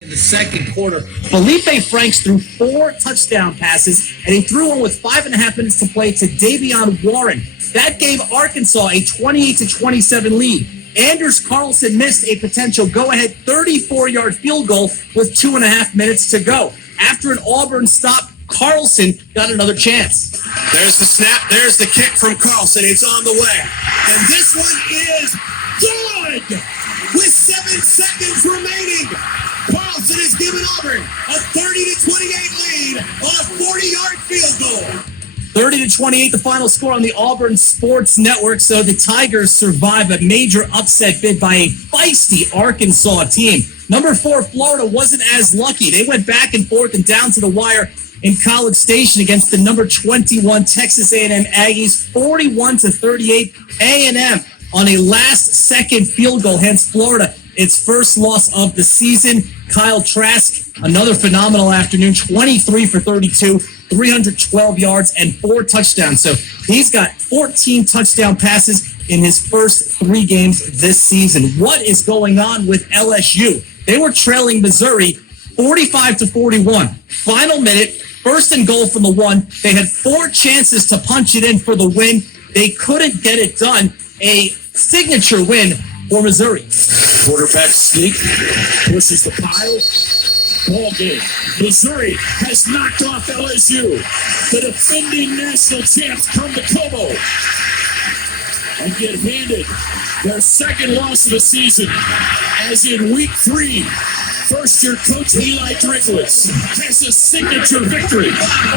In the second quarter, Felipe Franks threw 4 touchdown passes, and he threw one with 5.5 minutes to play to Davion Warren. That gave Arkansas a 28-27 lead. Anders Carlson missed a potential go-ahead 34-yard field goal with 2.5 minutes to go. After an Auburn stop, Carlson got another chance. There's the snap. There's the kick from Carlson. It's on the way. And this one is good! With 7 seconds remaining, Carlson has given Auburn a 30-28 lead on a 40-yard field goal. 30-28, the final score on the Auburn Sports Network. So the Tigers survive a major upset bid by a feisty Arkansas team. Number 4, Florida wasn't as lucky. They went back and forth and down to the wire in College Station against the number 21 Texas A&M Aggies, 41-38. A&M on a last-second field goal, hence Florida, its first loss of the season. Kyle Trask, another phenomenal afternoon, 23 for 32, 312 yards, and 4 touchdowns. So he's got 14 touchdown passes in his first 3 games this season. What is going on with LSU? They were trailing Missouri 45-41. Final minute, first and goal from the 1. They had 4 chances to punch it in for the win. They couldn't get it done. A signature win for Missouri. Quarterback sneak, pushes the pile. Ball game. Missouri has knocked off LSU. The defending national champs come to Como and get handed their second loss of the season, as in week 3. First-year coach Eli Drinkwitz has a signature victory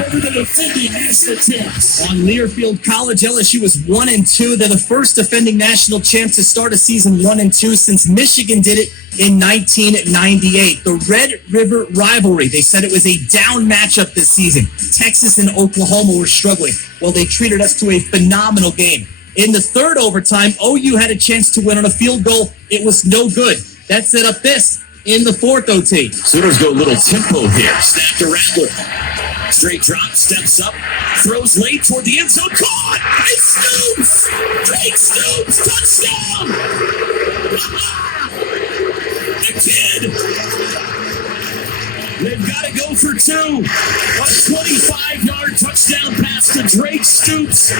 over the defending national champs. On Learfield College, LSU was 1-2. They're the first defending national champs to start a season 1-2 since Michigan did it in 1998. The Red River rivalry, they said it was a down matchup this season. Texas and Oklahoma were struggling. Well, they treated us to a phenomenal game. In the third overtime, OU had a chance to win on a field goal. It was no good. That set up this in the fourth OT. Sooners go a little tempo here. Snap to Rattler. Straight drop, steps up, throws late toward the end zone. Caught! It's Stoops! Drake Stoops! Touchdown! The kid! They've got to go for 2. A 25-yard touchdown pass to Drake Stoops.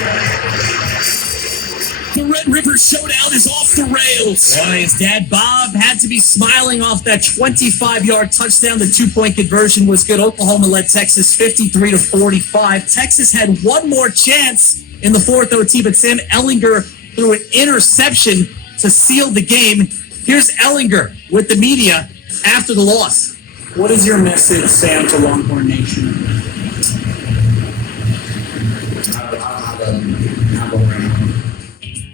The Red River Showdown is off the rails. Boy, his dad, Bob, had to be smiling off that 25-yard touchdown. The 2-point conversion was good. Oklahoma led Texas 53-45. Texas had one more chance in the fourth OT, but Sam Ehlinger threw an interception to seal the game. Here's Ehlinger with the media after the loss. What is your message, Sam, to Longhorn Nation?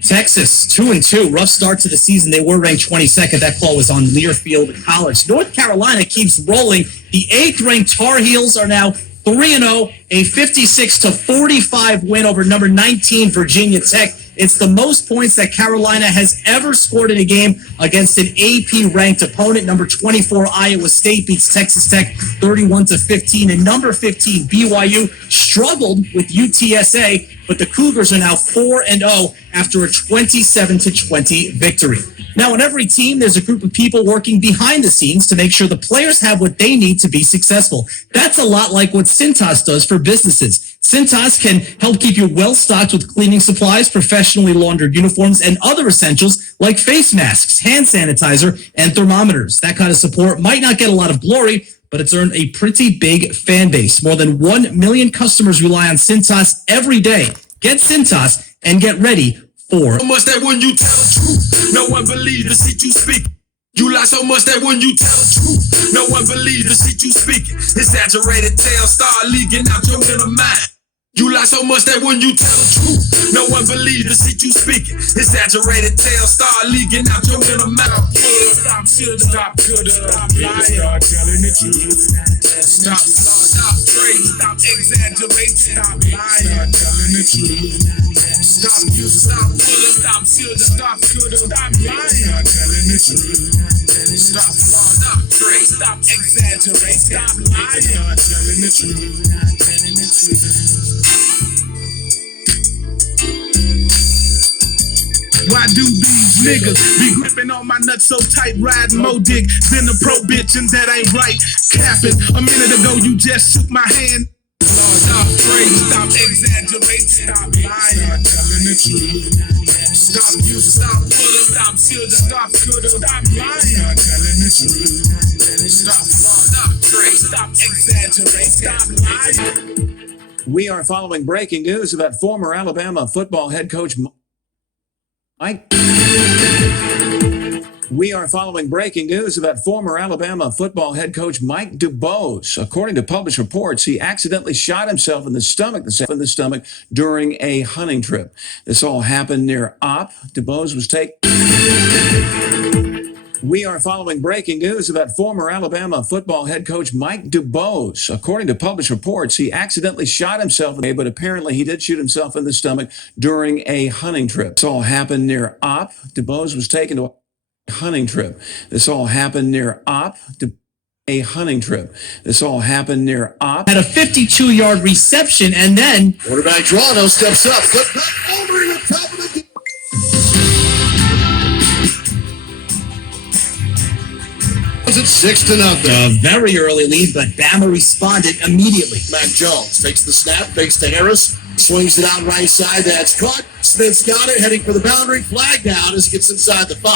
Texas, 2-2. Rough start to the season. They were ranked 22nd. That call was on Learfield College. North Carolina keeps rolling. The 8th-ranked Tar Heels are now 3-0, a 56-45 win over number 19 Virginia Tech. It's the most points that Carolina has ever scored in a game against an AP-ranked opponent. Number 24 Iowa State beats Texas Tech 31-15, and number 15 BYU struggled with UTSA, but the Cougars are now 4-0 after a 27-20 victory. Now, on every team, there's a group of people working behind the scenes to make sure the players have what they need to be successful. That's a lot like what Cintas does for businesses. Cintas can help keep you well-stocked with cleaning supplies, professionally laundered uniforms, and other essentials like face masks, hand sanitizer, and thermometers. That kind of support might not get a lot of glory, but it's earned a pretty big fan base. More than 1 million customers rely on Cintas every day. Get Cintas and get ready for... So much that when you tell the truth, no one believes the shit you speak. You lie so much that when you tell the truth, no one believes the shit you speaking. Exaggerated tales start leaking out your inner mind. You lie so much that when you tell the truth, no one believes the shit you speaking. Exaggerated tales start leaking out your inner mouth. Stop, shoulda, stop, coulda, stop lying, start telling the truth. Stop, trade, stop exaggerating, stop lying, start telling the truth. Stop, you stop, woulda, stop, shoulda, stop, coulda, stop lying, start telling the truth. Stop, trade, stop exaggerating, stop lying, start telling the truth. Why do these niggas be gripping on my nuts so tight, riding more dick than a pro bitch, and that ain't right? Capping. A minute ago you just shook my hand. Stop praying, stop exaggerating, stop lying, stop telling the truth. Stop you, stop woulda, stop shoulda, stop coulda, stop lying, stop telling the truth. Stop praying, stop exaggerating, stop lying. We are following breaking news about former Alabama football head coach Mike. We are following breaking news about former Alabama football head coach Mike DuBose. According to published reports, he accidentally shot himself in the stomach during a hunting trip. This all happened near Opp. DuBose was taken. We are following breaking news about former Alabama football head coach Mike DuBose. According to published reports, he accidentally shot himself, but apparently he did shoot himself in the stomach during a hunting trip. This all happened near Opp. DuBose was taken to a hunting trip. This all happened near Opp. A hunting trip. This all happened near Opp. Had a 52-yard reception, and then quarterback Toronto steps up, flip back over the top of the. It's 6-0. a very early lead, but Bama responded immediately. Mac Jones takes the snap, fakes to Harris, swings it out right side. That's caught. Smith's got it, heading for the boundary. Flag down as he gets inside the 5.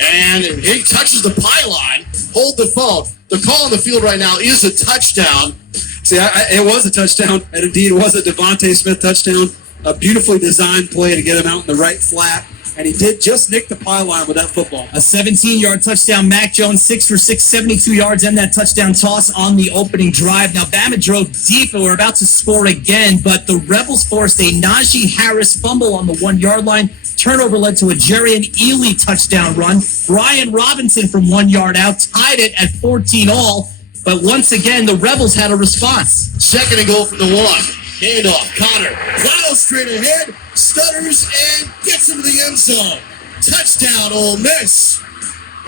And he touches the pylon. Hold the phone. The call on the field right now is a touchdown. See, it was a touchdown, and indeed it was a Devontae Smith touchdown. A beautifully designed play to get him out in the right flat, and he did just nick the pylon with that football. A 17-yard touchdown. Mac Jones 6 for 6, 72 yards, and that touchdown toss on the opening drive. Now, Bama drove deep, and we're about to score again, but the Rebels forced a Najee Harris fumble on the 1-yard line. Turnover led to a Jerian Ely touchdown run. Brian Robinson from 1 yard out tied it at 14 all. But once again, the Rebels had a response. Second and goal from the 1. Handoff. Connor. Plows straight ahead. Stutters and gets into the end zone. Touchdown, Ole Miss.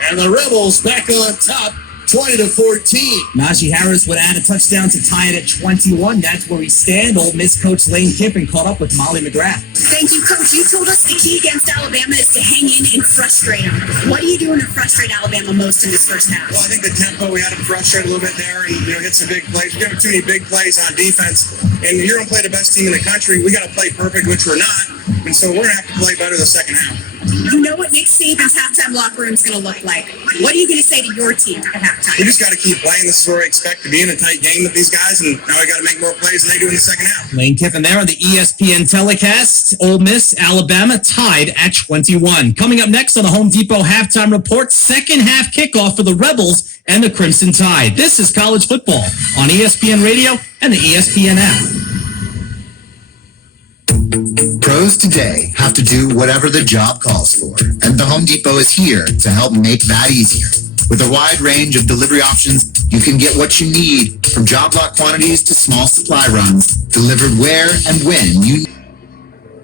And the Rebels back on top, 20-14. Najee Harris would add a touchdown to tie it at 21. That's where we stand. Ole Miss coach Lane Kiffin caught up with Molly McGrath. Thank you, Coach. You told us the key against Alabama is to hang in and frustrate them. What are you doing to frustrate Alabama most in this first half? Well, I think the tempo, we had them frustrated a little bit there and hit some big plays. We have too many big plays on defense. And you're going to play the best team in the country. We got to play perfect, which we're not. And so we're going to have to play better the second half. You know what Nick Saban's halftime locker room is going to look like. What are you going to say to your team at halftime? We just got to keep playing. This is where we expect to be in a tight game with these guys. And now we got to make more plays than they do in the second half. Lane Kiffin there on the ESPN telecast. Ole Miss, Alabama tied at 21. Coming up next on the Home Depot halftime report, second half kickoff for the Rebels and the Crimson Tide. This is college football on ESPN Radio and the ESPN app. Pros today have to do whatever the job calls for, and the Home Depot is here to help make that easier. With a wide range of delivery options, you can get what you need, from job lot quantities to small supply runs, delivered where and when you need.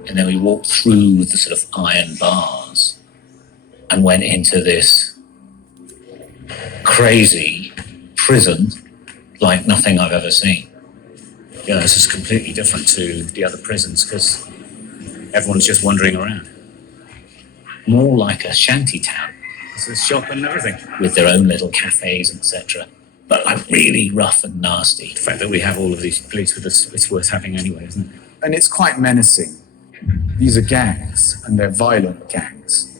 And then we walked through the sort of iron bars and went into this crazy prison like nothing I've ever seen. You know, this is completely different to the other prisons because everyone's just wandering around. More like a shanty town. It's a shop and everything, with their own little cafes, etc. But like really rough and nasty. The fact that we have all of these police with us, it's worth having anyway, isn't it? And it's quite menacing. These are gangs, and they're violent gangs.